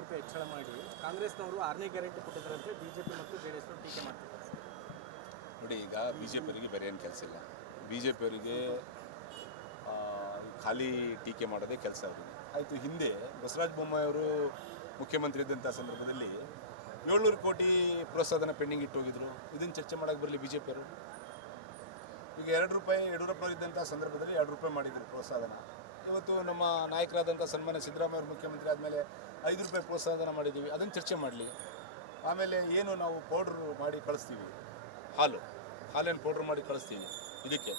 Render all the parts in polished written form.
ರೂಪಾಯಿ ಹೆಚ್ಚಳ ಮಾಡಿ ಕಾಂಗ್ರೆಸ್ನವರು 6ನೇ ಗ್ಯಾರಂಟಿ ಕೊಟ್ಟಿದ್ದಾರಂತೆ ಬಿಜೆಪಿ ಮತ್ತು ಜೆಡಿಎಸ್ನವರು ಟೀಕೆ ಮಾಡ್ತಿದ್ದಾರೆ. ನೋಡಿ, ಈಗ ಬಿ ಜೆ ಪಿಯವರಿಗೆ ಬೇರೆ ಏನು ಕೆಲಸ ಇಲ್ಲ. ಬಿ ಜೆ ಪಿಯವರಿಗೆ ಖಾಲಿ ಟೀಕೆ ಮಾಡೋದೇ ಕೆಲಸ ಅವರಿಗೆ. ಆಯಿತು, ಹಿಂದೆ ಬಸವರಾಜ ಬೊಮ್ಮಾಯಿ ಅವರು ಮುಖ್ಯಮಂತ್ರಿ ಇದ್ದಂಥ ಸಂದರ್ಭದಲ್ಲಿ 700 ಕೋಟಿ ಪ್ರೋತ್ಸಾಹನ ಪೆಂಡಿಂಗ್ ಇಟ್ಟು ಹೋಗಿದ್ರು. ಇದನ್ನು ಚರ್ಚೆ ಮಾಡೋಕ್ಕೆ ಬರಲಿ ಬಿ ಜೆ ಪಿಯವರು. ಈಗ 2 ರೂಪಾಯಿ ಯಡಿಯೂರಪ್ಪನವರು ಇದ್ದಂಥ ಸಂದರ್ಭದಲ್ಲಿ 2 ರೂಪಾಯಿ ಮಾಡಿದ್ರು ಪ್ರೋತ್ಸಾಹನ. ಇವತ್ತು ನಮ್ಮ ನಾಯಕರಾದಂಥ ಸನ್ಮಾನ್ಯ ಸಿದ್ದರಾಮಯ್ಯ ಅವರು ಮುಖ್ಯಮಂತ್ರಿ ಆದಮೇಲೆ 5 ರೂಪಾಯಿ ಪ್ರೋತ್ಸಾಹನ ಮಾಡಿದ್ದೀವಿ. ಅದನ್ನು ಚರ್ಚೆ ಮಾಡಲಿ. ಆಮೇಲೆ ಏನು ನಾವು ಪೌಡ್ರ್ ಮಾಡಿ ಕಳಿಸ್ತೀವಿ, ಹಾಲೇನು ಪೌಡ್ರ್ ಮಾಡಿ ಕಳಿಸ್ತೀವಿ. ಇದಕ್ಕೆ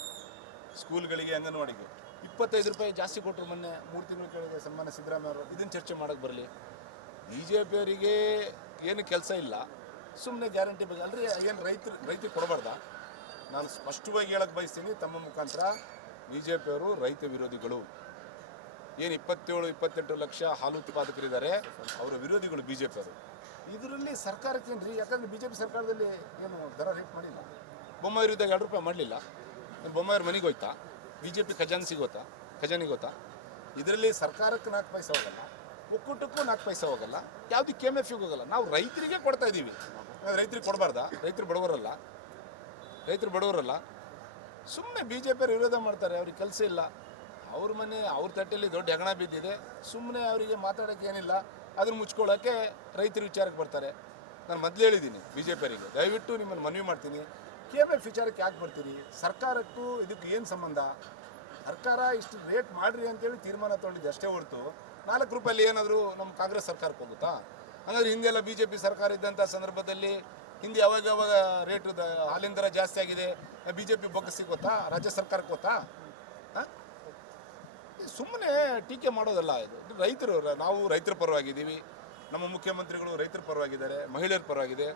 ಸ್ಕೂಲ್ಗಳಿಗೆ, ಅಂಗನವಾಡಿಗೆ 25 ರೂಪಾಯಿ ಜಾಸ್ತಿ ಕೊಟ್ಟರು ಮೊನ್ನೆ 3 ತಿಂಗಳ ಕೆಳಗೆ ಸನ್ಮಾನ್ಯ ಸಿದ್ದರಾಮಯ್ಯ ಅವರು. ಇದನ್ನು ಚರ್ಚೆ ಮಾಡೋಕ್ಕೆ ಬರಲಿ. ಬಿ ಜೆ ಪಿಯವರಿಗೆ ಏನು ಕೆಲಸ ಇಲ್ಲ, ಸುಮ್ಮನೆ ಗ್ಯಾರಂಟಿ ಬಗ್ಗೆ ಅಲ್ರಿ. ಏನು ರೈತರಿಗೆ ಕೊಡಬಾರ್ದ? ನಾನು ಸ್ಪಷ್ಟವಾಗಿ ಹೇಳಕ್ಕೆ ಬಯಸ್ತೀನಿ ತಮ್ಮ ಮುಖಾಂತರ, ಬಿ ಜೆ ಪಿಯವರು ರೈತ ವಿರೋಧಿಗಳು. ಏನು 27-28 ಲಕ್ಷ ಹಾಲು ಉತ್ಪಾದಕರಿದ್ದಾರೆ, ಅವರ ವಿರೋಧಿಗಳು ಬಿ ಜೆ ಪಿಯವರು. ಇದರಲ್ಲಿ ಸರ್ಕಾರಕ್ಕೇನು ರೀ? ಯಾಕಂದರೆ ಬಿ ಜೆ ಪಿ ಸರ್ಕಾರದಲ್ಲಿ ಏನು ದರ ರೇಟ್ ಮಾಡಿಲ್ಲ. ಬೊಮ್ಮಾಯಿ ಇದ್ದಾಗ 2 ರೂಪಾಯಿ ಮಾಡಲಿಲ್ಲ. ಬೊಮ್ಮಾಯಿಯವ್ರ ಮನೆಗೆ ಹೋಯ್ತಾ? ಬಿ ಜೆ ಪಿ ಖಜಾನಿಗೆ ಗೊತ್ತಾ? ಇದರಲ್ಲಿ ಸರ್ಕಾರಕ್ಕೆ 4 ಪೈಸೆ ಹೋಗಲ್ಲ, ಒಕ್ಕೂಟಕ್ಕೂ 4 ಪೈಸೆ ಹೋಗಲ್ಲ, ಯಾವುದು KMF ಹೋಗಲ್ಲ. ನಾವು ರೈತರಿಗೆ ಕೊಡ್ತಾ ಇದ್ದೀವಿ. ರೈತರಿಗೆ ಕೊಡಬಾರ್ದಾ? ರೈತರು ಬಡವರಲ್ಲ. ಸುಮ್ಮನೆ ಬಿ ಜೆ ಪಿಯವರು ವಿರೋಧ ಮಾಡ್ತಾರೆ. ಅವ್ರಿಗೆ ಕೆಲಸ ಇಲ್ಲ. ಅವ್ರ ಮನೆ ಅವ್ರ ತಟ್ಟೆಯಲ್ಲಿ ದೊಡ್ಡ ಹೆಗಣ ಬಿದ್ದಿದೆ. ಸುಮ್ಮನೆ ಅವರಿಗೆ ಮಾತಾಡೋಕ್ಕೆ ಏನಿಲ್ಲ. ಅದನ್ನು ಮುಚ್ಕೊಳ್ಳೋಕ್ಕೆ ರೈತರ ವಿಚಾರಕ್ಕೆ ಬರ್ತಾರೆ. ನಾನು ಮೊದಲು ಹೇಳಿದ್ದೀನಿ ಬಿ ಜೆ ಪಿಯವರಿಗೆ, ದಯವಿಟ್ಟು ನಿಮ್ಮನ್ನು ಮನವಿ ಮಾಡ್ತೀನಿ, KMF ವಿಚಾರಕ್ಕೆ ಯಾಕೆ ಬರ್ತೀರಿ? ಸರ್ಕಾರಕ್ಕೂ ಇದಕ್ಕೆ ಏನು ಸಂಬಂಧ? ಸರ್ಕಾರ ಇಷ್ಟು ರೇಟ್ ಮಾಡಿರಿ ಅಂತೇಳಿ ತೀರ್ಮಾನ ತೊಗೊಂಡಿದ್ದು ಅಷ್ಟೇ ಹೊರತು 4 ರೂಪಾಯಲ್ಲಿ ಏನಾದರೂ ನಮ್ಮ ಕಾಂಗ್ರೆಸ್ ಸರ್ಕಾರಕ್ಕೆ ಹೋಗುತ್ತಾ? ಹಾಗಾದ್ರೆ ಹಿಂದೆಲ್ಲ ಬಿ ಜೆ ಪಿ ಸರ್ಕಾರ ಇದ್ದಂಥ ಸಂದರ್ಭದಲ್ಲಿ ಹಿಂದೆ ಯಾವಾಗ ರೇಟು ಹಾಲಿನ ದರ ಜಾಸ್ತಿ ಆಗಿದೆ, ಬಿ ಜೆ ಪಿ ಬೊಕ್ಕಸಿಗೆ ಗೊತ್ತಾ? ರಾಜ್ಯ ಸರ್ಕಾರಕ್ಕೆ ಗೊತ್ತಾ? ಸುಮ್ಮನೆ ಟೀಕೆ ಮಾಡೋದಲ್ಲ ಇದು. ರೈತರು, ನಾವು ರೈತರ ಪರವಾಗಿದ್ದೀವಿ. ನಮ್ಮ ಮುಖ್ಯಮಂತ್ರಿಗಳು ರೈತರ ಪರವಾಗಿದ್ದಾರೆ, ಮಹಿಳೆಯರ ಪರವಾಗಿದೆ.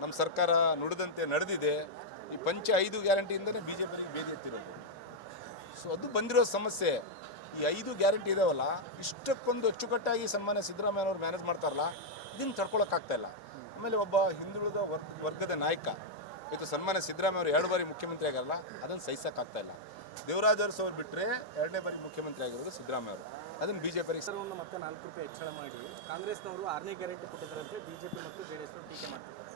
ನಮ್ಮ ಸರ್ಕಾರ ನುಡಿದಂತೆ ನಡೆದಿದೆ. ಈ 5 ಗ್ಯಾರಂಟಿಯಿಂದಲೇ ಬಿ ಜೆ ಪಿಗೆ ಬೇದಿ ಎತ್ತಿರೋದು. ಸೊ ಅದು ಬಂದಿರೋ ಸಮಸ್ಯೆ. ಈ 5 ಗ್ಯಾರಂಟಿ ಇದಾವಲ್ಲ, ಇಷ್ಟಕ್ಕೊಂದು ಅಚ್ಚುಕಟ್ಟಾಗಿ ಸನ್ಮಾನ್ಯ ಸಿದ್ದರಾಮಯ್ಯನವರು ಮ್ಯಾನೇಜ್ ಮಾಡ್ತಾರಲ್ಲ, ಇದನ್ನು ತಡ್ಕೊಳಕ್ಕಾಗ್ತಾ ಇಲ್ಲ. ಆಮೇಲೆ ಒಬ್ಬ ಹಿಂದುಳಿದ ವರ್ಗದ ನಾಯಕ ಇವತ್ತು ಸನ್ಮಾನ್ಯ ಸಿದ್ದರಾಮಯ್ಯ ಅವರು 2 ಬಾರಿ ಮುಖ್ಯಮಂತ್ರಿ ಆಗಲ್ಲ, ಅದನ್ನು ಸಹಿಸೋಕ್ಕಾಗ್ತಾ ಇಲ್ಲ. ದೇವರಾಜ ಅರಸು ಅವ್ರು ಬಿಟ್ಟರೆ 2ನೇ ಬಾರಿ ಮುಖ್ಯಮಂತ್ರಿ ಆಗಿರೋದು ಸಿದ್ದರಾಮಯ್ಯ ಅವರು. ಅದನ್ನು ಬಿ ಜೆ ಪಿ ಸರ್ವನ್ನು ಮತ್ತೆ 4 ರೂಪಾಯಿ ಹೆಚ್ಚಳ ಮಾಡಿ ಕಾಂಗ್ರೆಸ್ನವರು 6ನೇ ಗ್ಯಾರಂಟಿ ಕೊಟ್ಟಿದ್ದಾರಂತೆ ಬಿಜೆಪಿ ಮತ್ತು ಜೆಡಿಎಸ್ನವರು ಟೀಕೆ ಮಾಡ್ತಿದ್ದಾರೆ.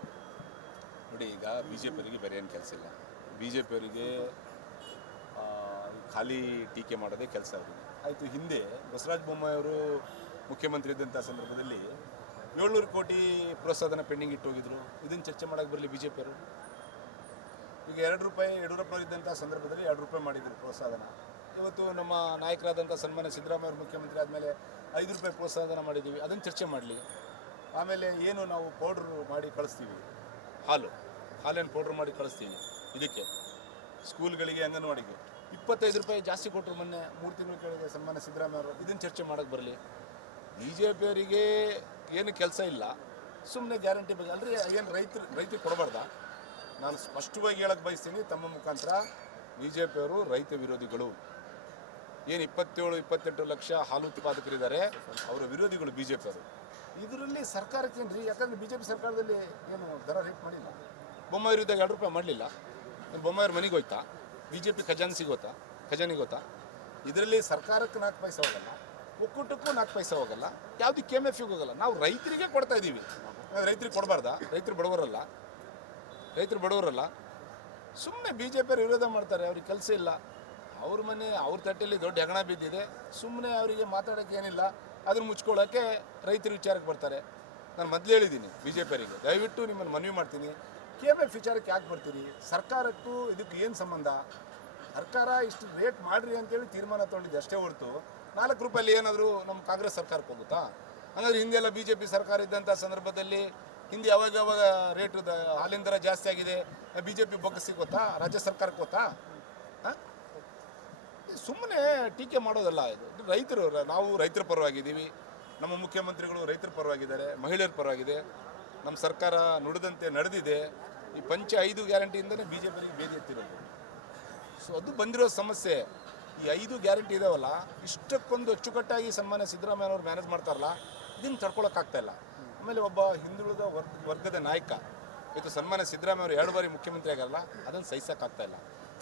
ನೋಡಿ, ಈಗ ಬಿ ಜೆ ಪಿಯವರಿಗೆ ಬೇರೆ ಏನು ಕೆಲಸ ಇಲ್ಲ. ಬಿ ಜೆ ಪಿಯವರಿಗೆ ಖಾಲಿ ಟೀಕೆ ಮಾಡೋದೇ ಕೆಲಸ ಅವರಿಗೆ. ಆಯಿತು, ಹಿಂದೆ ಬಸವರಾಜ ಬೊಮ್ಮಾಯಿ ಅವರು ಮುಖ್ಯಮಂತ್ರಿ ಇದ್ದಂಥ ಸಂದರ್ಭದಲ್ಲಿ 700 ಕೋಟಿ ಪ್ರೋತ್ಸಾಹನ ಪೆಂಡಿಂಗ್ ಇಟ್ಟು ಹೋಗಿದ್ರು. ಇದನ್ನು ಚರ್ಚೆ ಮಾಡೋಕ್ಕೆ ಬರಲಿ ಬಿ ಜೆ ಪಿಯವರು. ಈಗ 2 ರೂಪಾಯಿ ಯಡಿಯೂರಪ್ಪನವರು ಇದ್ದಂಥ ಸಂದರ್ಭದಲ್ಲಿ 2 ರೂಪಾಯಿ ಮಾಡಿದ್ರು ಪ್ರೋತ್ಸಾಹನ. ಇವತ್ತು ನಮ್ಮ ನಾಯಕರಾದಂಥ ಸನ್ಮಾನ್ಯ ಸಿದ್ದರಾಮಯ್ಯ ಅವರು ಮುಖ್ಯಮಂತ್ರಿ ಆದಮೇಲೆ 5 ರೂಪಾಯಿ ಪ್ರೋತ್ಸಾಹನ ಮಾಡಿದ್ದೀವಿ. ಅದನ್ನು ಚರ್ಚೆ ಮಾಡಲಿ. ಆಮೇಲೆ ಏನು ನಾವು ಪೌಡ್ರ್ ಮಾಡಿ ಕಳಿಸ್ತೀವಿ, ಹಾಲೇನು ಪೌಡ್ರ್ ಮಾಡಿ ಕಳಿಸ್ತೀವಿ. ಇದಕ್ಕೆ ಸ್ಕೂಲ್ಗಳಿಗೆ, ಅಂಗನವಾಡಿಗೆ 25 ರೂಪಾಯಿ ಜಾಸ್ತಿ ಕೊಟ್ಟರು ಮೊನ್ನೆ 3 ತಿಂಗಳ ಕೆಳಗೆ ಸನ್ಮಾನ್ಯ ಸಿದ್ದರಾಮಯ್ಯ ಅವರು. ಇದನ್ನು ಚರ್ಚೆ ಮಾಡೋಕ್ಕೆ ಬರಲಿ. ಬಿ ಜೆ ಪಿಯವರಿಗೆ ಏನು ಕೆಲಸ ಇಲ್ಲ, ಸುಮ್ಮನೆ ಗ್ಯಾರಂಟಿ ಬಗ್ಗೆ ಅಲ್ರಿ. ಏನು ರೈತರಿಗೆ ಕೊಡಬಾರ್ದ? ನಾನು ಸ್ಪಷ್ಟವಾಗಿ ಹೇಳಕ್ಕೆ ಬಯಸ್ತೀನಿ ತಮ್ಮ ಮುಖಾಂತರ, ಬಿ ಜೆ ಪಿಯವರು ರೈತ ವಿರೋಧಿಗಳು. ಏನು 27-28 ಲಕ್ಷ ಹಾಲು ಉತ್ಪಾದಕರಿದ್ದಾರೆ, ಅವರ ವಿರೋಧಿಗಳು ಬಿ ಜೆ ಪಿಯವರು. ಇದರಲ್ಲಿ ಸರ್ಕಾರಕ್ಕೇನು ರೀ? ಯಾಕಂದರೆ ಬಿ ಜೆ ಪಿ ಸರ್ಕಾರದಲ್ಲಿ ಏನು ದರ ರೇಟ್ ಮಾಡಿಲ್ಲ. ಬೊಮ್ಮಾಯಿ ಇದ್ದಾಗ 2 ರೂಪಾಯಿ ಮಾಡಲಿಲ್ಲ. ಬೊಮ್ಮಾಯಿಯವ್ರ ಮನೆಗೆ ಹೋಯ್ತಾ? ಬಿ ಜೆ ಪಿ ಖಜಾನಿಗೆ ಗೊತ್ತಾ? ಇದರಲ್ಲಿ ಸರ್ಕಾರಕ್ಕೆ 4 ಪೈಸೆ ಹೋಗಲ್ಲ, ಒಕ್ಕೂಟಕ್ಕೂ 4 ಪೈಸೆ ಹೋಗಲ್ಲ, ಯಾವುದು KMF ಹೋಗಲ್ಲ. ನಾವು ರೈತರಿಗೆ ಕೊಡ್ತಾ ಇದ್ದೀವಿ. ರೈತರಿಗೆ ಕೊಡಬಾರ್ದಾ? ರೈತರು ಬಡವರಲ್ಲ. ಸುಮ್ಮನೆ ಬಿ ಜೆ ಪಿಯವರು ವಿರೋಧ ಮಾಡ್ತಾರೆ. ಅವ್ರಿಗೆ ಕೆಲಸ ಇಲ್ಲ. ಅವ್ರ ಮನೆ ಅವ್ರ ತಟ್ಟೆಯಲ್ಲಿ ದೊಡ್ಡ ಹೆಗಣ ಬಿದ್ದಿದೆ. ಸುಮ್ಮನೆ ಅವರಿಗೆ ಮಾತಾಡೋಕ್ಕೆ ಏನಿಲ್ಲ. ಅದನ್ನು ಮುಚ್ಕೊಳ್ಳೋಕ್ಕೆ ರೈತರ ವಿಚಾರಕ್ಕೆ ಬರ್ತಾರೆ. ನಾನು ಮೊದಲು ಹೇಳಿದ್ದೀನಿ ಬಿ ಜೆ ಪಿಯವರಿಗೆ, ದಯವಿಟ್ಟು ನಿಮ್ಮನ್ನು ಮನವಿ ಮಾಡ್ತೀನಿ, KMF ವಿಚಾರಕ್ಕೆ ಯಾಕೆ ಬರ್ತೀರಿ? ಸರ್ಕಾರಕ್ಕೂ ಇದಕ್ಕೆ ಏನು ಸಂಬಂಧ? ಸರ್ಕಾರ ಇಷ್ಟು ರೇಟ್ ಮಾಡಿರಿ ಅಂತೇಳಿ ತೀರ್ಮಾನ ತೊಗೊಂಡಿದ್ದು ಅಷ್ಟೇ ಹೊರತು 4 ರೂಪಾಯಲ್ಲಿ ಏನಾದರೂ ನಮ್ಮ ಕಾಂಗ್ರೆಸ್ ಸರ್ಕಾರಕ್ಕೆ ಹೋಗುತ್ತಾ? ಹಾಗಾದ್ರೆ ಹಿಂದೆಲ್ಲ ಬಿ ಜೆ ಪಿ ಸರ್ಕಾರ ಇದ್ದಂಥ ಸಂದರ್ಭದಲ್ಲಿ ಹಿಂದೆ ಯಾವಾಗ ರೇಟು ಹಾಲಿನ ದರ ಜಾಸ್ತಿ ಆಗಿದೆ, ಬಿ ಜೆ ಪಿ ಬೊಕ್ಕಸಿಗೆ ಗೊತ್ತಾ? ರಾಜ್ಯ ಸರ್ಕಾರಕ್ಕೆ ಗೊತ್ತಾ? ಸುಮ್ಮನೆ ಟೀಕೆ ಮಾಡೋದಲ್ಲ ಇದು. ರೈತರು, ನಾವು ರೈತರ ಪರವಾಗಿದ್ದೀವಿ. ನಮ್ಮ ಮುಖ್ಯಮಂತ್ರಿಗಳು ರೈತರ ಪರವಾಗಿದ್ದಾರೆ, ಮಹಿಳೆಯರ ಪರವಾಗಿದೆ. ನಮ್ಮ ಸರ್ಕಾರ ನುಡಿದಂತೆ ನಡೆದಿದೆ. ಈ 5 ಗ್ಯಾರಂಟಿಯಿಂದಲೇ ಬಿ ಜೆ ಪಿಗೆ ಬೇದಿ ಎತ್ತಿರೋದು. ಸೊ ಅದು ಬಂದಿರೋ ಸಮಸ್ಯೆ. ಈ 5 ಗ್ಯಾರಂಟಿ ಇದಾವಲ್ಲ, ಇಷ್ಟಕ್ಕೊಂದು ಅಚ್ಚುಕಟ್ಟಾಗಿ ಸನ್ಮಾನ್ಯ ಸಿದ್ದರಾಮಯ್ಯನವರು ಮ್ಯಾನೇಜ್ ಮಾಡ್ತಾರಲ್ಲ, ಇದನ್ನು ತಡ್ಕೊಳಕ್ಕಾಗ್ತಾ ಇಲ್ಲ. ಆಮೇಲೆ ಒಬ್ಬ ಹಿಂದುಳಿದ ವರ್ಗದ ನಾಯಕ ಇವತ್ತು ಸನ್ಮಾನ್ಯ ಸಿದ್ದರಾಮಯ್ಯ ಅವರು 2 ಬಾರಿ ಮುಖ್ಯಮಂತ್ರಿ ಆಗಲ್ಲ, ಅದನ್ನು ಸಹಿಸೋಕ್ಕಾಗ್ತಾ ಇಲ್ಲ.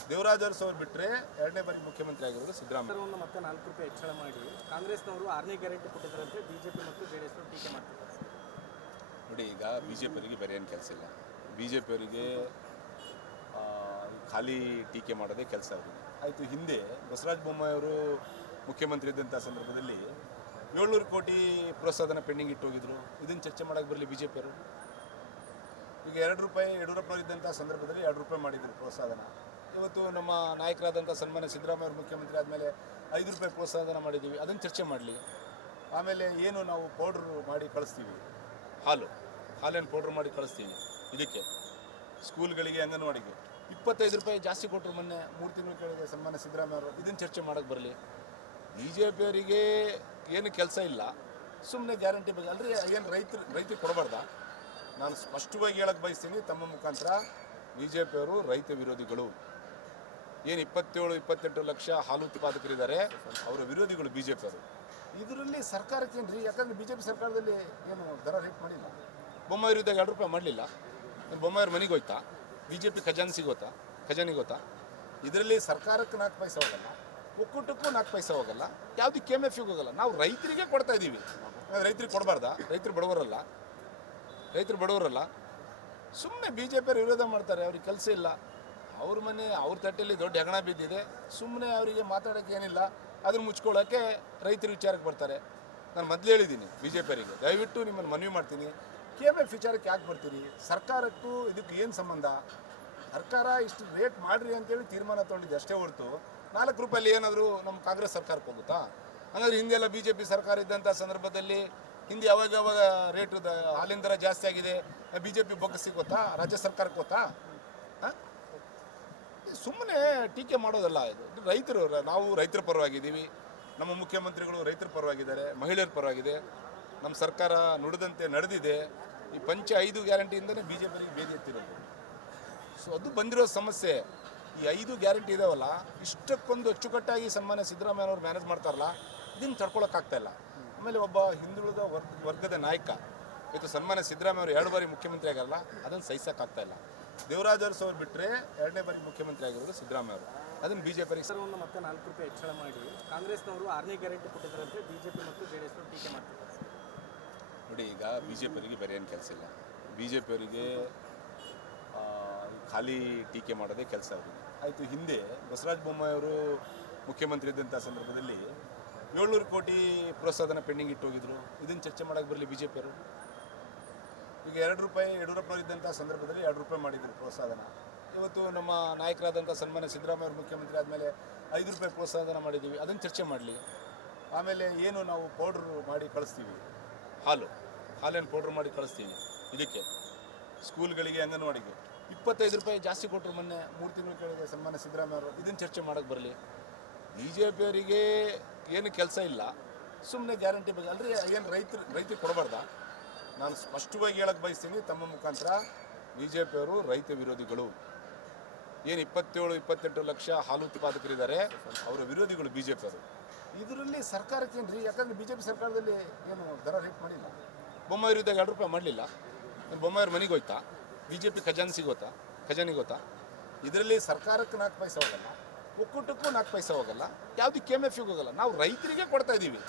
ದೇವರಾಜ ಅರಸು ಅವ್ರು ಬಿಟ್ಟರೆ 2ನೇ ಬಾರಿ ಮುಖ್ಯಮಂತ್ರಿ ಆಗಿರೋದು ಸಿದ್ದರಾಮಯ್ಯ. ಮತ್ತೆ 4 ರೂಪಾಯಿ ಹೆಚ್ಚಳ ಮಾಡಿ ಕಾಂಗ್ರೆಸ್ನವರು 6ನೇ ಗ್ಯಾರಂಟಿ ಕೊಟ್ಟಿದ್ದಾರಂತೆ ಬಿಜೆಪಿ ಮತ್ತು ಜೆಡಿಎಸ್ನವರು ಟೀಕೆ ಮಾಡ್ತಾರೆ. ನೋಡಿ, ಈಗ ಬಿ ಜೆ ಪಿಯವರಿಗೆ ಬೇರೆ ಏನು ಕೆಲಸ ಇಲ್ಲ. ಬಿ ಜೆ ಪಿಯವರಿಗೆ ಖಾಲಿ ಟೀಕೆ ಮಾಡೋದೇ ಕೆಲಸ ಅವರಿಗೆ. ಆಯಿತು, ಹಿಂದೆ ಬಸವರಾಜ ಬೊಮ್ಮಾಯಿಯವರು ಮುಖ್ಯಮಂತ್ರಿ ಇದ್ದಂಥ ಸಂದರ್ಭದಲ್ಲಿ 700 ಕೋಟಿ ಪ್ರೋತ್ಸಾಹನ ಪೆಂಡಿಂಗ್ ಇಟ್ಟು ಹೋಗಿದ್ರು. ಇದನ್ನು ಚರ್ಚೆ ಮಾಡೋಕ್ಕೆ ಬರಲಿ ಬಿ ಜೆ ಪಿಯವರು. ಈಗ ₹2 ಯಡಿಯೂರಪ್ಪನವರು ಇದ್ದಂಥ ಸಂದರ್ಭದಲ್ಲಿ ₹2 ಮಾಡಿದ್ರು ಪ್ರೋತ್ಸಾಹನ. ಇವತ್ತು ನಮ್ಮ ನಾಯಕರಾದಂಥ ಸನ್ಮಾನ್ಯ ಸಿದ್ದರಾಮಯ್ಯ ಅವರು ಮುಖ್ಯಮಂತ್ರಿ ಆದಮೇಲೆ ₹5 ಪ್ರೋತ್ಸಾಹನ ಮಾಡಿದ್ದೀವಿ. ಅದನ್ನು ಚರ್ಚೆ ಮಾಡಲಿ. ಆಮೇಲೆ ಏನು ನಾವು ಪೌಡ್ರ್ ಮಾಡಿ ಕಳಿಸ್ತೀವಿ, ಹಾಲೇನು ಪೌಡ್ರ್ ಮಾಡಿ ಕಳಿಸ್ತೀವಿ. ಇದಕ್ಕೆ ಸ್ಕೂಲ್ಗಳಿಗೆ, ಅಂಗನವಾಡಿಗೆ ₹25 ಜಾಸ್ತಿ ಕೊಟ್ಟರು ಮೊನ್ನೆ 3 ತಿಂಗಳ ಕೆಳಗೆ ಸನ್ಮಾನ್ಯ ಸಿದ್ದರಾಮಯ್ಯ ಅವರು. ಇದನ್ನು ಚರ್ಚೆ ಮಾಡೋಕ್ಕೆ ಬರಲಿ. ಬಿ ಜೆ ಪಿಯವರಿಗೆ ಏನು ಕೆಲಸ ಇಲ್ಲ, ಸುಮ್ಮನೆ ಗ್ಯಾರಂಟಿ ಬಗ್ಗೆ ಅಲ್ರಿ. ಏನು ರೈತರಿಗೆ ಕೊಡಬಾರ್ದ? ನಾನು ಸ್ಪಷ್ಟವಾಗಿ ಹೇಳಕ್ಕೆ ಬಯಸ್ತೀನಿ ತಮ್ಮ ಮುಖಾಂತರ, ಬಿ ಜೆ ಪಿಯವರು ರೈತ ವಿರೋಧಿಗಳು. ಏನು 27-28 ಲಕ್ಷ ಹಾಲು ಉತ್ಪಾದಕರಿದ್ದಾರೆ, ಅವರ ವಿರೋಧಿಗಳು ಬಿ ಜೆ ಪಿಯವರು. ಇದರಲ್ಲಿ ಸರ್ಕಾರಕ್ಕೆ ಏನು ರೀ? ಯಾಕಂದರೆ ಬಿ ಜೆ ಪಿ ಸರ್ಕಾರದಲ್ಲಿ ಏನು ದರ ರೇಟ್ ಮಾಡಿಲ್ಲ. ಬೊಮ್ಮಾಯಿರು ಇದ್ದಾಗ ₹2 ಮಾಡಲಿಲ್ಲ. ಬೊಮ್ಮಾಯಿರು ಮನೆಗೆ ಹೋಯ್ತಾ? ಬಿ ಜೆ ಪಿ ಖಜಾನಿಗೆ ಹೋಗ್ತಾ? ಇದರಲ್ಲಿ ಸರ್ಕಾರಕ್ಕೆ 4 ಪೈಸೆ ಹೋಗಲ್ಲ, ಒಕ್ಕೂಟಕ್ಕೂ 4 ಪೈಸೆ ಹೋಗಲ್ಲ, ಯಾವುದು KMF ಹೋಗಲ್ಲ. ನಾವು ರೈತರಿಗೆ ಕೊಡ್ತಾ ಇದ್ದೀವಿ. ರೈತರಿಗೆ ಕೊಡಬಾರ್ದಾ? ರೈತರು ಬಡವರಲ್ಲ. ಸುಮ್ಮನೆ ಬಿ ಜೆ ಪಿಯವರು ವಿರೋಧ ಮಾಡ್ತಾರೆ. ಅವ್ರಿಗೆ ಕೆಲಸ ಇಲ್ಲ. ಅವ್ರ ಮನೆ ಅವ್ರ ತಟ್ಟೆಯಲ್ಲಿ ದೊಡ್ಡ ಹೆಗಣ ಬಿದ್ದಿದೆ. ಸುಮ್ಮನೆ ಅವರಿಗೆ ಮಾತಾಡೋಕ್ಕೆ ಏನಿಲ್ಲ. ಅದನ್ನು ಮುಚ್ಕೊಳ್ಳೋಕ್ಕೆ ರೈತರ ವಿಚಾರಕ್ಕೆ ಬರ್ತಾರೆ. ನಾನು ಮೊದಲು ಹೇಳಿದ್ದೀನಿ ಬಿ ಜೆ ಪಿಯವರಿಗೆ, ದಯವಿಟ್ಟು ನಿಮ್ಮನ್ನು ಮನವಿ ಮಾಡ್ತೀನಿ, KMF ವಿಚಾರಕ್ಕೆ ಯಾಕೆ ಬರ್ತೀರಿ? ಸರ್ಕಾರಕ್ಕೂ ಇದಕ್ಕೆ ಏನು ಸಂಬಂಧ? ಸರ್ಕಾರ ಇಷ್ಟು ರೇಟ್ ಮಾಡಿರಿ ಅಂತೇಳಿ ತೀರ್ಮಾನ ತೊಗೊಂಡಿದ್ದು ಅಷ್ಟೇ ಹೊರತು ₹4 ಏನಾದರೂ ನಮ್ಮ ಕಾಂಗ್ರೆಸ್ ಸರ್ಕಾರಕ್ಕೆ ಹೋಗುತ್ತಾ? ಹಾಗಾದ್ರೆ ಹಿಂದೆಲ್ಲ ಬಿ ಜೆ ಪಿ ಸರ್ಕಾರ ಇದ್ದಂಥ ಸಂದರ್ಭದಲ್ಲಿ ಹಿಂದೆ ಯಾವಾಗ ರೇಟು ಹಾಲಿನ ದರ ಜಾಸ್ತಿ ಆಗಿದೆ, ಬಿ ಜೆ ಪಿ ಬೊಕ್ಕಸಿಗೆ ಗೊತ್ತಾ? ರಾಜ್ಯ ಸರ್ಕಾರಕ್ಕೆ ಗೊತ್ತಾ? ಸುಮ್ಮನೆ ಟೀಕೆ ಮಾಡೋದಲ್ಲ ಇದು. ರೈತರು, ನಾವು ರೈತರ ಪರವಾಗಿದ್ದೀವಿ. ನಮ್ಮ ಮುಖ್ಯಮಂತ್ರಿಗಳು ರೈತರ ಪರವಾಗಿದ್ದಾರೆ, ಮಹಿಳೆಯರ ಪರವಾಗಿದೆ. ನಮ್ಮ ಸರ್ಕಾರ ನುಡಿದಂತೆ ನಡೆದಿದೆ. ಈ 5 ಗ್ಯಾರಂಟಿಯಿಂದಲೇ ಬಿ ಜೆ ಪಿಗೆ ಬೇದಿ ಎತ್ತಿರೋದು. ಸೊ ಅದು ಬಂದಿರೋ ಸಮಸ್ಯೆ. ಈ 5 ಗ್ಯಾರಂಟಿ ಇದಾವಲ್ಲ, ಇಷ್ಟಕ್ಕೊಂದು ಅಚ್ಚುಕಟ್ಟಾಗಿ ಸನ್ಮಾನ್ಯ ಸಿದ್ದರಾಮಯ್ಯನವ್ರು ಮ್ಯಾನೇಜ್ ಮಾಡ್ತಾರಲ್ಲ, ಇದನ್ನು ತಡ್ಕೊಳಕ್ಕಾಗ್ತಾ ಇಲ್ಲ. ಆಮೇಲೆ ಒಬ್ಬ ಹಿಂದುಳಿದ ವರ್ಗದ ನಾಯಕ ಇವತ್ತು ಸನ್ಮಾನ್ಯ ಸಿದ್ದರಾಮಯ್ಯ ಅವರು 2 ಬಾರಿ ಮುಖ್ಯಮಂತ್ರಿ ಆಗಲ್ಲ, ಅದನ್ನು ಸಹಿಸೋಕ್ಕಾಗ್ತಾ ಇಲ್ಲ. ದೇವರಾಜ ಅರಸು ಅವ್ರು ಬಿಟ್ಟರೆ 2ನೇ ಬಾರಿ ಮುಖ್ಯಮಂತ್ರಿ ಆಗಿರೋದು ಸಿದ್ದರಾಮಯ್ಯ ಅವರು. ಅದನ್ನು ಬಿ ಜೆ ಪಿ ಸರ್ವನ್ನು ಮತ್ತೆ ₹4 ಹೆಚ್ಚಳ ಮಾಡಿ ಕಾಂಗ್ರೆಸ್ನವರು 6ನೇ ಗ್ಯಾರಂಟಿ ಕೊಟ್ಟಿದ್ದರಂತೆ ಬಿಜೆಪಿ ಮತ್ತು ಜೆಡಿಎಸ್ ಟೀಕೆ ಮಾಡ್ತಿದ್ದಾರೆ. ನೋಡಿ, ಈಗ ಬಿ ಜೆ ಪಿಯವರಿಗೆ ಬೇರೆ ಏನು ಕೆಲಸ ಇಲ್ಲ. ಬಿ ಜೆ ಪಿಯವರಿಗೆ ಖಾಲಿ ಟೀಕೆ ಮಾಡೋದೇ ಕೆಲಸ ಅವರಿಗೆ. ಆಯಿತು, ಹಿಂದೆ ಬಸವರಾಜ ಬೊಮ್ಮಾಯಿಯವರು ಮುಖ್ಯಮಂತ್ರಿ ಇದ್ದಂಥ ಸಂದರ್ಭದಲ್ಲಿ 700 ಕೋಟಿ ಪ್ರೋತ್ಸಾಹನ ಪೆಂಡಿಂಗ್ ಇಟ್ಟು ಹೋಗಿದ್ರು. ಇದನ್ನು ಚರ್ಚೆ ಮಾಡೋಕ್ಕೆ ಬರಲಿ ಬಿ ಜೆ ಪಿಯವರು. ಈಗ ₹2 ಯಡಿಯೂರಪ್ಪನವರು ಇದ್ದಂಥ ಸಂದರ್ಭದಲ್ಲಿ ₹2 ಮಾಡಿದ್ರು ಪ್ರೋತ್ಸಾಹನ. ಇವತ್ತು ನಮ್ಮ ನಾಯಕರಾದಂಥ ಸನ್ಮಾನ್ಯ ಸಿದ್ದರಾಮಯ್ಯ ಅವರು ಮುಖ್ಯಮಂತ್ರಿ ಆದಮೇಲೆ ₹5 ಪ್ರೋತ್ಸಾಹನ ಮಾಡಿದ್ದೀವಿ. ಅದನ್ನು ಚರ್ಚೆ ಮಾಡಲಿ. ಆಮೇಲೆ ಏನು ನಾವು ಪೌಡ್ರ್ ಮಾಡಿ ಕಳಿಸ್ತೀವಿ, ಹಾಲೇನು ಪೌಡ್ರ್ ಮಾಡಿ ಕಳಿಸ್ತೀವಿ. ಇದಕ್ಕೆ ಸ್ಕೂಲ್ಗಳಿಗೆ, ಅಂಗನವಾಡಿಗೆ ₹25 ಜಾಸ್ತಿ ಕೊಟ್ಟರು ಮೊನ್ನೆ 3 ತಿಂಗಳ ಕೆಳಗೆ ಸನ್ಮಾನ್ಯ ಸಿದ್ದರಾಮಯ್ಯ ಅವರು. ಇದನ್ನು ಚರ್ಚೆ ಮಾಡೋಕ್ಕೆ ಬರಲಿ. ಬಿ ಜೆ ಪಿಯವರಿಗೆ ಏನು ಕೆಲಸ ಇಲ್ಲ, ಸುಮ್ಮನೆ ಗ್ಯಾರಂಟಿ ಬಗ್ಗೆ ಅಲ್ರಿ. ಏನು ರೈತರಿಗೆ ಕೊಡಬಾರ್ದ? ನಾನು ಸ್ಪಷ್ಟವಾಗಿ ಹೇಳಕ್ಕೆ ಬಯಸ್ತೀನಿ ತಮ್ಮ ಮುಖಾಂತರ, ಬಿ ಜೆ ಪಿಯವರು ರೈತ ವಿರೋಧಿಗಳು. ಏನು 27-28 ಲಕ್ಷ ಹಾಲು ಉತ್ಪಾದಕರಿದ್ದಾರೆ, ಅವರ ವಿರೋಧಿಗಳು ಬಿ ಜೆ ಪಿಯವರು. ಇದರಲ್ಲಿ ಸರ್ಕಾರಕ್ಕೆ ಏನು ರೀ? ಯಾಕಂದರೆ ಬಿ ಜೆ ಪಿ ಸರ್ಕಾರದಲ್ಲಿ ಏನು ದರ ರೇಟ್ ಮಾಡಿಲ್ಲ. ಬೊಮ್ಮಾಯಿರು ಇದ್ದಾಗ ₹2 ಮಾಡಲಿಲ್ಲ. ಬೊಮ್ಮಾಯಿರು ಮನೆಗೆ ಹೋಯ್ತಾ? ಬಿ ಜೆ ಪಿ ಖಜಾನಿಗೆ ಹೋಗ್ತಾ? ಇದರಲ್ಲಿ ಸರ್ಕಾರಕ್ಕೆ 4 ಪೈಸೆ ಹೋಗಲ್ಲ, ಒಕ್ಕೂಟಕ್ಕೂ 4 ಪೈಸೆ ಹೋಗಲ್ಲ, ಯಾವುದು KMF ಹೋಗಲ್ಲ. ನಾವು ರೈತರಿಗೆ ಕೊಡ್ತಾ ಇದ್ದೀವಿ.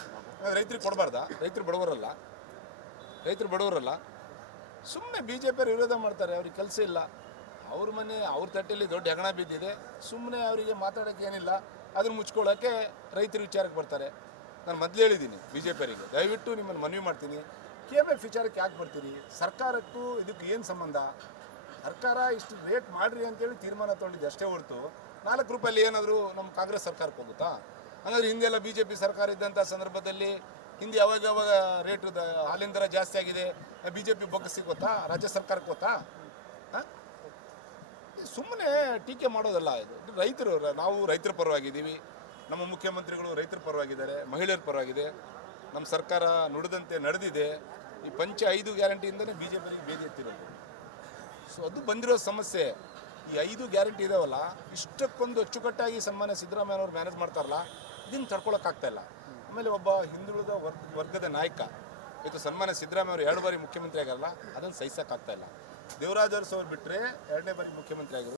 ರೈತರಿಗೆ ಕೊಡಬಾರ್ದಾ? ರೈತರು ಬಡವರಲ್ಲ. ಸುಮ್ಮನೆ ಬಿ ಜೆ ಪಿಯವರು ವಿರೋಧ ಮಾಡ್ತಾರೆ. ಅವ್ರಿಗೆ ಕೆಲಸ ಇಲ್ಲ. ಅವ್ರ ಮನೆ ಅವ್ರ ತಟ್ಟೆಯಲ್ಲಿ ದೊಡ್ಡ ಹೆಗಣ ಬಿದ್ದಿದೆ. ಸುಮ್ಮನೆ ಅವರಿಗೆ ಮಾತಾಡೋಕ್ಕೆ ಏನಿಲ್ಲ. ಅದನ್ನು ಮುಚ್ಕೊಳ್ಳೋಕ್ಕೆ ರೈತರ ವಿಚಾರಕ್ಕೆ ಬರ್ತಾರೆ. ನಾನು ಮೊದಲು ಹೇಳಿದ್ದೀನಿ ಬಿ ಜೆ ಪಿಯವರಿಗೆ, ದಯವಿಟ್ಟು ನಿಮ್ಮನ್ನು ಮನವಿ ಮಾಡ್ತೀನಿ, KMF ವಿಚಾರಕ್ಕೆ ಯಾಕೆ ಬರ್ತೀರಿ? ಸರ್ಕಾರಕ್ಕೂ ಇದಕ್ಕೆ ಏನು ಸಂಬಂಧ? ಸರ್ಕಾರ ಇಷ್ಟು ರೇಟ್ ಮಾಡಿರಿ ಅಂತೇಳಿ ತೀರ್ಮಾನ ತೊಗೊಂಡಿದ್ದು ಅಷ್ಟೇ ಹೊರತು ₹4 ಏನಾದರೂ ನಮ್ಮ ಕಾಂಗ್ರೆಸ್ ಸರ್ಕಾರಕ್ಕೆ ಹೋಗುತ್ತಾ? ಹಾಗಾದ್ರೆ ಹಿಂದೆಲ್ಲ ಬಿ ಜೆ ಪಿ ಸರ್ಕಾರ ಇದ್ದಂಥ ಸಂದರ್ಭದಲ್ಲಿ ಹಿಂದೆ ಯಾವಾಗ ರೇಟು ಹಾಲಿನ ದರ ಜಾಸ್ತಿ ಆಗಿದೆ, ಬಿ ಜೆ ಪಿ ಬೊಕ್ಕಸಿಗೆ ಗೊತ್ತಾ? ರಾಜ್ಯ ಸರ್ಕಾರಕ್ಕೆ ಗೊತ್ತಾ? ಸುಮ್ಮನೆ ಟೀಕೆ ಮಾಡೋದಲ್ಲ ಇದು. ರೈತರು, ನಾವು ರೈತರ ಪರವಾಗಿದ್ದೀವಿ. ನಮ್ಮ ಮುಖ್ಯಮಂತ್ರಿಗಳು ರೈತರ ಪರವಾಗಿದ್ದಾರೆ, ಮಹಿಳೆಯರ ಪರವಾಗಿದೆ. ನಮ್ಮ ಸರ್ಕಾರ ನುಡಿದಂತೆ ನಡೆದಿದೆ. ಈ 5 ಗ್ಯಾರಂಟಿಯಿಂದಲೇ ಬಿ ಜೆ ಪಿಗೆ ಬೇದಿ ಎತ್ತಿರೋದು. ಸೊ ಅದು ಬಂದಿರೋ ಸಮಸ್ಯೆ. ಈ 5 ಗ್ಯಾರಂಟಿ ಇದಾವಲ್ಲ, ಇಷ್ಟಕ್ಕೊಂದು ಅಚ್ಚುಕಟ್ಟಾಗಿ ಸನ್ಮಾನ್ಯ ಸಿದ್ದರಾಮಯ್ಯನವ್ರು ಮ್ಯಾನೇಜ್ ಮಾಡ್ತಾರಲ್ಲ, ಇದನ್ನು ತಡ್ಕೊಳಕ್ಕಾಗ್ತಾ ಇಲ್ಲ. ಆಮೇಲೆ ಒಬ್ಬ ಹಿಂದುಳಿದ ವರ್ಗದ ನಾಯಕ ಇವತ್ತು ಸನ್ಮಾನ್ಯ ಸಿದ್ದರಾಮಯ್ಯ ಅವರು 2 ಬಾರಿ ಮುಖ್ಯಮಂತ್ರಿ ಆಗಲ್ಲ, ಅದನ್ನು ಸಹಿಸೋಕ್ಕಾಗ್ತಾ ಇಲ್ಲ. ದೇವರಾಜ ಅರಸು ಅವ್ರು ಬಿಟ್ಟರೆ 2ನೇ ಬಾರಿ ಮುಖ್ಯಮಂತ್ರಿ ಆಗಿರೋದು